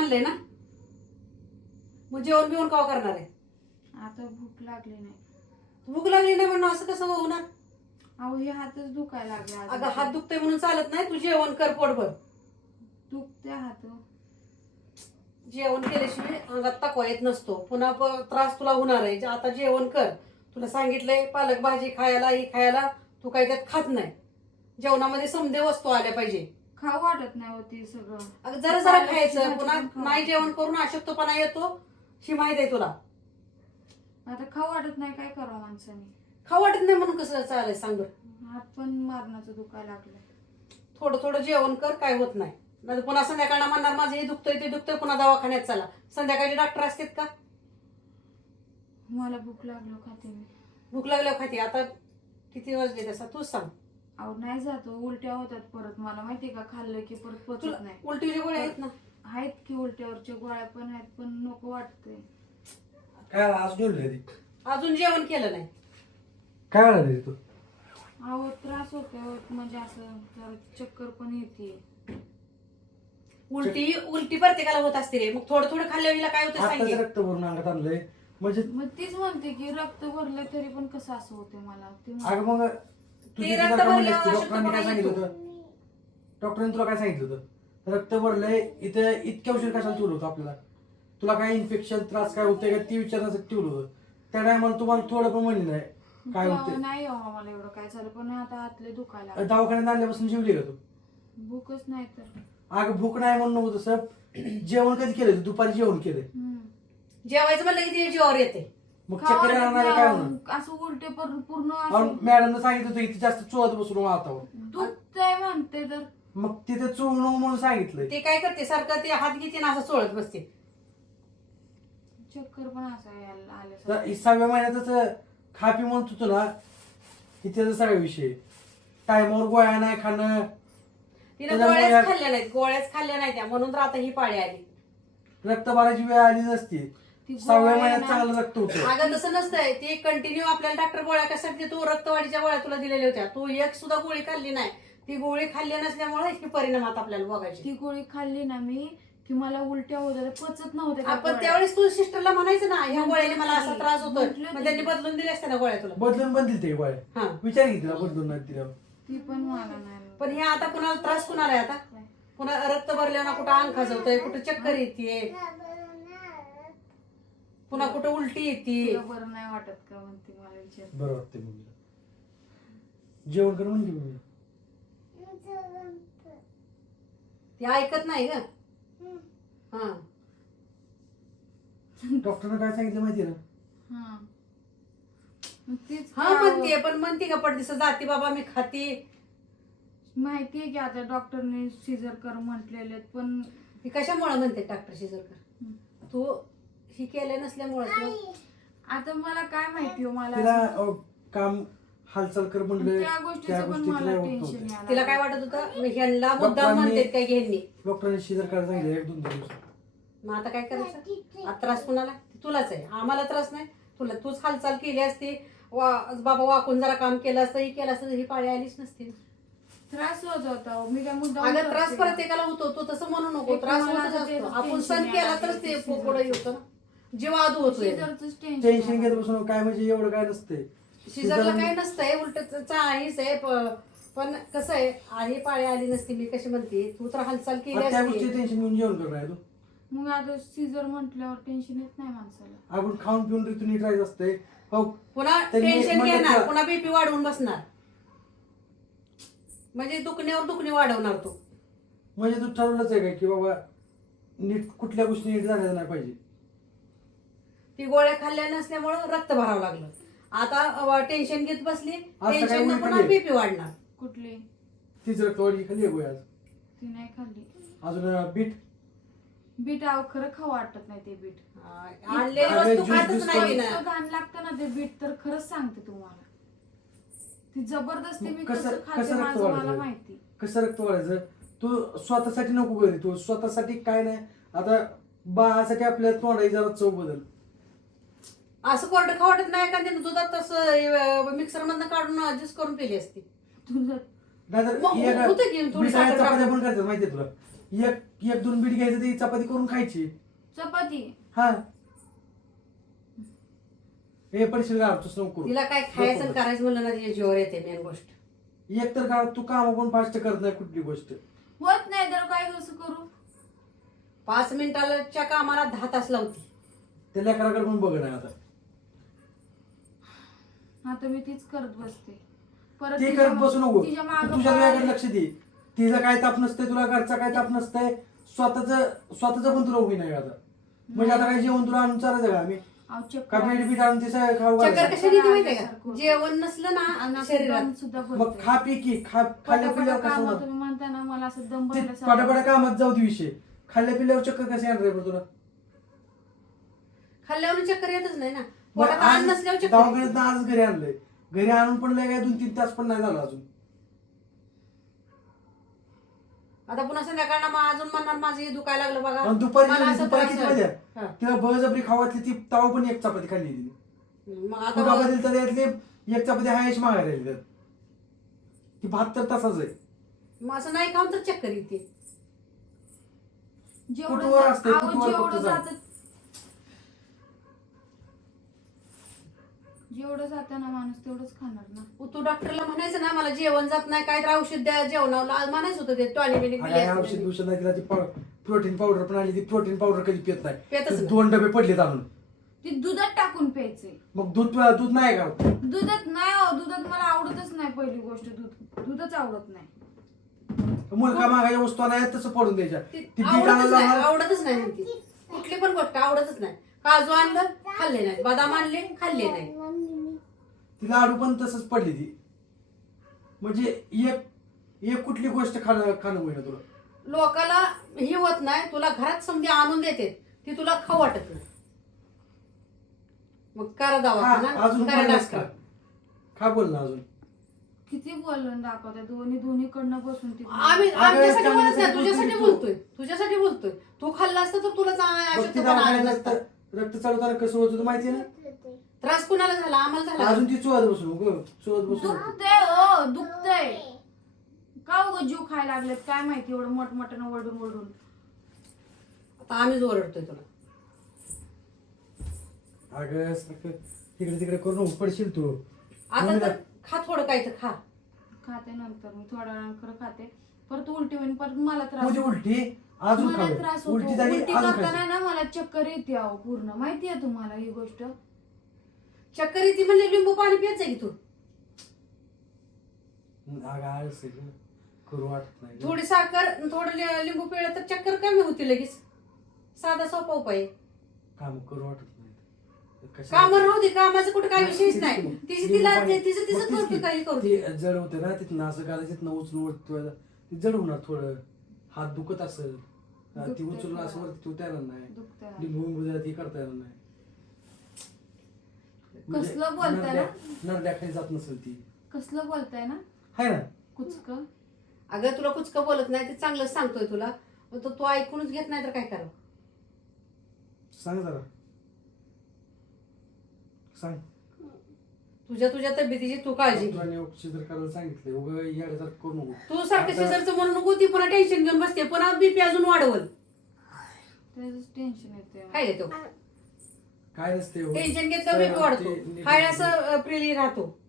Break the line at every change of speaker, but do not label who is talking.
खाल्लंय ना, मग जेवण बिवण का करणार आहे?
आता भूक लागली नाही.
भूक लागली नाही म्हणून असं कसं होणार?
अहो हे हातच दुखायला लागले आज.
अगं हात दुखतोय म्हणून चालत नाही, तू जेवण कर पोटभर.
दुखते हात.
जेवण केल्याशिवाय अंगात तकवा येत नसतो, पुन्हा त्रास तुला होणार आहे. आता जेवण कर. तुला सांगितलंय पालक भाजी खायला, ही खायला, तू काही त्यात खात नाही. जेवणामध्ये समदे वस्तू आल्या पाहिजे.
खाऊ वाटत नाही होती सगळं.
अगं जरा जरा खायचं, पुन्हा नाही जेवण करून अशक्तपणा येतो, ही माहित आहे तुला.
आता खाऊ वाटत नाही, काय करावं माणसाने.
खाऊ वाटत नाही म्हणून कसं चालेल सांग बरं?
हात पण मारण्याचं दुखायला लागलंय.
थोडं थोडं जेवण कर, काय होत नाही. नाही पुन्हा संध्याकाळला म्हणणार माझं हे दुखतंय ते दुखतंय, पुन्हा दवाखान्यात चला. संध्याकाळचे डॉक्टर असतात का?
मला भूक लागलो खाते मी.
भूक लागल्यावर खाते. आता किती वाजले तसा तूच सांग.
अहो नाही जातो, उलट्या होतात परत. मला माहितीये का, खाल्लं की परत पचत नाही.
उलटीच्या गोळ्या आहेत ना?
आहेत की उलट्यावरच्या गोळ्या पण आहेत, पण नको वाटतंय.
काय आज जेवली
अजून जेवण केलं नाही.
काय झालं तू?
अहो त्रास होतोय, म्हणजे असं जरा चक्कर पण येते.
उलटी प्रत्येकाला होत असते रे. मग थोडं थोडं खाल्ल्यावर काय होतं
आताच
सांगे.
रक्त भरून अंगात आणलंय म्हणजे.
मग तीच म्हणते की रक्त भरलं तरी पण कसं असं होते मला ते
अगं मग
ते रक्त भरल्यावर
डॉक्टरांनी काय सांगितलं
अशक्तपणा
होतं? डॉक्टरांनी तुला काय सांगितलं होतं? रक्त भरलंय इथं, इतक्या उशीर कशाला ठेवलं होतं आपल्याला? तुला काय इन्फेक्शन त्रास काय होतंय का ती विचारण्यासाठी ठेवलं होतं. त्या टायमाला तुम्हाला थोडं पण म्हणलं नाही काय होते.
नाही हो मला एवढं काय झालं, पण आता हातले दुखायला लागले.
दवाखान्यात आणल्यापासून जेवली का तू?
भूकच नाही तर.
अगं भूक नाही म्हणून नको तसं. जेवण कधी केलं तू? दुपारी जेवण केलंय.
जेवायचं म्हणलं की ते जीवावर येते.
मग चक्कर येणार काय म्हणून?
असं उलटे पूर्ण असं
मॅडमनं सांगितलं होतं इथे जास्त चोळत बसून हातावर.
दुखतंय म्हणते तर.
मग तिथे चोळू नको म्हणून सांगितलंय.
ते काय करते सारखं ते हात घेते ना असं चोळत बसते.
चक्कर पण असं यायला आलं.
तर 6व्या महिन्यातच खापी म्हणत होतो ना, की त्याचा सगळा विषय. टायमावर गोळ्या नाही खाणं.
तिने गोळ्याच खाल्ल्या नाहीत, गोळ्याच खाल्ल्या नाही त्या, म्हणून तर आता ही पाळी आली.
रक्त भरायची वेळ आली नसती. 6व्या महिन्यात चांगलं रक्त होतं.
अगं तसं नसतंय. ते कंटिन्यू आपल्याला डॉक्टर गोळ्या कशासाठी देतो? रक्तवाढीच्या गोळ्या तुला दिलेल्या होत्या, तू एक सुद्धा गोळी खाल्ली नाही. ती गोळी खाल्ली नसल्यामुळे हे परिणाम आता आपल्याला बघायचे.
ती गोळी खाल्ली ना मी की मला उलट्या होत होत्या, पचत नव्हते.
आपण त्यावेळेस तू सिस्टरला म्हणायचं ना, ह्या गोळ्याने मला असा त्रास होतोय, मग त्यांनी बदलून दिले असते ना गोळ्या तुला.
बदलून पण दिलते गोळ्या.
हा
विचार की तिला बदलून नाही दिल्या.
ती पण मला नाही.
पण हे आता कुणाला त्रास कुणाला आहे? आता पुन्हा रक्त भरल्यानं कुठं अंग खाजवतंय, कुठं चक्कर येते, पुन्हा कुठं उलटी येते.
तुला बरं नाही वाटत का म्हणते मला विचार.
बरं वाटते मम्मीला. जेवण कर म्हणजे मम्मी.
ती ऐकत नाही ग. हा
डॉक्टरनं काय सांगितलं माहिती ना?
हा मग तीच
हा म्हणते, पण म्हणते का पडदिस जाती बाबा मी खाती.
माहितीये की आता डॉक्टरने सीझर कर म्हटलेले, पण
ती कशामुळे म्हणते डॉक्टर शिजरकर? तू ही केलं नसल्यामुळे.
आता मला काय माहिती हो. मला
तिला
असं-
काम हालचाल कर म्हणलं.
त्या गोष्टीचं पण मला टेन्शन यायला
तिला काय वाटत होतं ह्यांना मुद्दाम म्हणते काय ह्यांनी.
डॉक्टरने शिजर करायला सांगितलं 1-2 दिवस.
मग आता काय करायचं? आता त्रास कुणाला? तुलाच आहे, आम्हाला त्रास नाही. तुला तूच हालचाल केली असती, बाबा वाकून जरा काम केलं असतं, ही केलं असतं, ही पाळी आलीच नसती.
त्रास होत होता हो. मी काय मुद्दा
अगं त्रास प्रत्येकाला होतो, तू तसं म्हणू नको. त्रास होतच असतो, आपण सण केला तरच ते पुढे येतो ना. जीव आदू होतोय.
टेन्शन घेत बसून काय म्हणजे एवढं काय नसतंय.
शिजरला काय नसतंय, उलट आहेच आहे. पण कसं आहे, आहे पाळी आली नसती मी कशी म्हणते, तू तर हालचाल केली
त्या गोष्टी
असती.
टेन्शन घेऊन जेवण करणार तू.
मग आता सीझर म्हटल्यावर टेन्शन येत नाही माणसाला.
आपण खाऊन पिऊन ऋतू नीट राहायचं असतंय. हो
पुन्हा
त्यांनी
टेन्शन
म्हणलं
घेणार,
का-
पुन्हा बीपी वाढवून बसणार, म्हणजे दुखण्यावर दुखणी वाढवणार तू.
म्हणजे तू ठरवलंच आहे का की बाबा नीट कुठल्या गोष्टी नीट झाल्या नाही पाहिजे.
ती गोळ्या खाल्ल्या नसल्यामुळं रक्त भरावं लागलं. आता टेन्शन घेत बसली,
काय
टेन्शन
उलट
पुन्हा
आहे?
बीपी वाढणार.
कुठली?
तीच रक्तवाढी खाली आहे आज.
ती नाही खाल्ली.
अजून बीट.
बीट आव खरं खाऊ वाटत नाही ते बीट.
आणलेली
अगं,
वस्तू
ज्यूस
खातच
बिस
नाही ना.
इतकं घाण लागतं ना ते बीट, तर खरंच सांगते तुम्हाला. ती जबरदस्ती मी
कसं-
कसं खाते
कसं रक्त
माझं मला
वाढतं?
माहिती.
कसं रक्त वाढायचं? तू स्वतःसाठी नको करी. तू स्वतःसाठी काय नाही. आता बाळासाठी आपल्या तोंडाची जरा चव बदल.
असं कोरडं खाऊ वाटत नाही, एखाद्याने दुधात तसं मिक्सर मधनं काढून ज्यूस करून पिली असती.
तुझं
नाहीतर
मग
एका
होतं की थोडी
बीट आणि
साखर
चपात्या
टाकून.
पण करतात माहितीये तुला. एक दोन बीट घ्यायचं ती चपाती करून खायची.
चपाती
हा हे पडशील का तसं नको करू.
तिला काय खायचं आणि करायचं म्हणलं ना तिच्या जीवावर येते मेन गोष्ट.
एक तर का तू काम पण फास्ट करत नाही कुठली गोष्ट.
होत नाही तर काय कसं करू.
5 मिनिटाच्या कामाला 10 तास लावती.
त्या लेकराकडे पण बघ नाही आता.
आता मी तीच करत बसते. परत
ते
तिच्या
करत बसू नको.
तिच्या
तू
मागं
तुझ्या वेळाकडे
पळाले.
लक्ष दे. तिचा काय ताप नसतंय, तुला घरचा काय ताप नसतंय, स्वतःच पण तुला उभी नाही आता. म्हणजे आता काय जेवण तुला आणून चालायचं का आम्ही
अहो,
का
चक्कर
बीट बीट आणून ते सगळं खाऊ
चक्कर
घालायचं?
कशाने येते माहितीये का? जेवण नसलं ना
आणि
शरीरात
दम सुद्धा
मग
भरतोय.
खा पी की खाल्ल्या पिल्यावर कसं
कामं
होणार?
तुम्ही म्हणता ना मला असं दम
ते
भरल्यासारखं.
पटापटा कामात जाऊ दे विषय. खाल्ल्या पिल्यावर चक्कर कसे येणार आहे बरं तुला?
खाल्ल्यावर चक्कर येतच नाही ना.
मग
पोटात
आज
अन्न नसल्यावर चक्कर येते.
दवाखान्यात आज घरी आणलंय. घरी आणून पण लय काय 2-3 तास पण नाही झालं अजून.
आता पुन्हा संध्याकाळ मग अजून म्हणणार माझं हे दुखायला लागलं बघा.
आणि दुपारी
मला
जेवली,
असं
दुपारी
त्रास
किती
व्हायला.
वाजल्या?
हा.
तिला बळजबरी खावातली ती तवा पण एक चपाती खाल्ली तिने.
मग
तुला
आता
बदल तर त्यातली एक चपाती हायश मागायला राहिली त्यात. ती 72 तासाच आहे.
मग असं नाही खाऊन तर चक्कर येते.
जेवढं
कुठवर असते,
अहो,
कुठवर
जेवढं
फक्त जा.
जातं जेवढं जातं ना माणूस तेवढंच खाणार ना.
तू डॉक्टरला म्हणायचं ना मला जेवण जात नाही काय तर औषध द्या जेवणाला. आज म्हणायचं होतं ते टॉनिक बिनिक
आणि काय औषध बिवषध नाही तिला ती प्रोटीन पावडर पण आली. ती प्रोटीन पावडर कधी पित नाही.
पितच नाही.
2 डबे पडलेत आणून.
ती दुधात टाकून प्यायचंय.
मग दूध नाही का?
दुधात नाही हो, दुधात मला आवडतच नाही. पहिली गोष्ट दूधच आवडत नाही.
मुलगा मागायच्या वस्तू नाही तसं पडून द्यायच्या. ती बीट
आवडतच नाही
आणायला
आवडतच नाही म्हणती. कुठली पण गोष्ट आवडतच नाही. काजू आणलं खाल्ले नाही, बदाम आणले खाल्ले नाही.
ती लाडू पण तसंच पडली ती. म्हणजे एक कुठली गोष्ट खाणं होईना तुला.
लोकाला हे होत नाही, तुला घरात समधी आणून देते ती तुला खाऊ वाटत नाही. मग करा
हा,
दवाखाना
अजून
करा
बोललास
नाश्ता.
का? खा बोल ना अजून.
किती बोलून दाखवते दोन्हीकडनं बसून ती
आम्ही
अगं,
आमच्यासाठी
चांगलं
बोलत नाही,
सांगितलं
तुझ्यासाठी
तू.
बोलतोय. तुझ्यासाठी बोलतोय. तू खाल्लं असतं तर तुला
बघ ती
अशक्तपणा आला
दवाखान्यात
नसता.
रक्त चालवताना कसं होत होतं माहितीये ना?
त्रास कुणाला झाला? आम्हाला झाला.
अजून ती चुवत बसू नको. चुवत बसू नको.
दुखतंय हो, दुखतंय. का उगाच जीव खायला लागलेत काय माहिती एवढं मोठमोठ्यानं ओरडून.
आता आम्हीच ओरडतोय तुला.
अगं सारखं तिकडे तिकडे करून पडशील तू.
आता तर खा थोडं काय तर खा.
खाते नंतर मी थोड्या वेळानं खरं खाते. परत उलटी होईन, परत मला त्रास
तुझी
होतो.
उलटी अजून
मला
खावे.
त्रास होतो.
उलटी झाली
उलटी
अजून
करताना
खायची.
ना मला चक्कर येते अहो पूर्ण. माहितीये तुम्हाला ही गोष्ट?
चक्कर येते म्हणले लिंबू पाणी प्यायचं की तू.
अगं आळस आहे गं. करू वाटत नाही गं.
थोडी साखर थोडं लिंबू पिळलं तर चक्कर कमी होती लगेच. साधा सोपा उपाय आहे.
काम करू वाटत नाही.
काम राहू दे, कामाचं कुठं काही विषयच नाही.
मग
तिचं
तेच
करतो
की.
काही करू
ते
दे.
जड होते ना तिथनं असं करायचं तिथनं उचलून वरती ते जड होणार थोडं. हात दुखत असेल ती
दुखतंय
उचलून
थोडं.
असं वरती ठेवता येणार नाही.
दुखतंय.
लिंबू बिंबू जरा ती करता येणार नाही. म्हणजे
कसलं बोलताय ना?
नरड्याखाली जात नसेल ती.
कसलं बोलताय ना?
आहे ना?
कुचक.
अगं तुला कुचकं बोलत नाही ते चांगलंच सांगतोय तुला. पण तू ऐकूनच घेत नाही तर काय करावं?
सांग जरा सांग.
तुझ्या तब्येतीची तू काळजी घे.
डॉक्टरांनी ऑक्सिजन करायला सांगितलंय. उगा येड्यासारखं करू नको.
तू सारखं
आता-
शेजारचं म्हणून नको. ती पुन्हा टेन्शन घेऊन बसते, पुन्हा बीपी अजून वाढवल.
त्याच टेन्शन येते.
काय घेतो
काय नसते हो.
टेन्शन घेतलं बीपी वाढतो.
ते-
हाय असं प्रिली राहतो.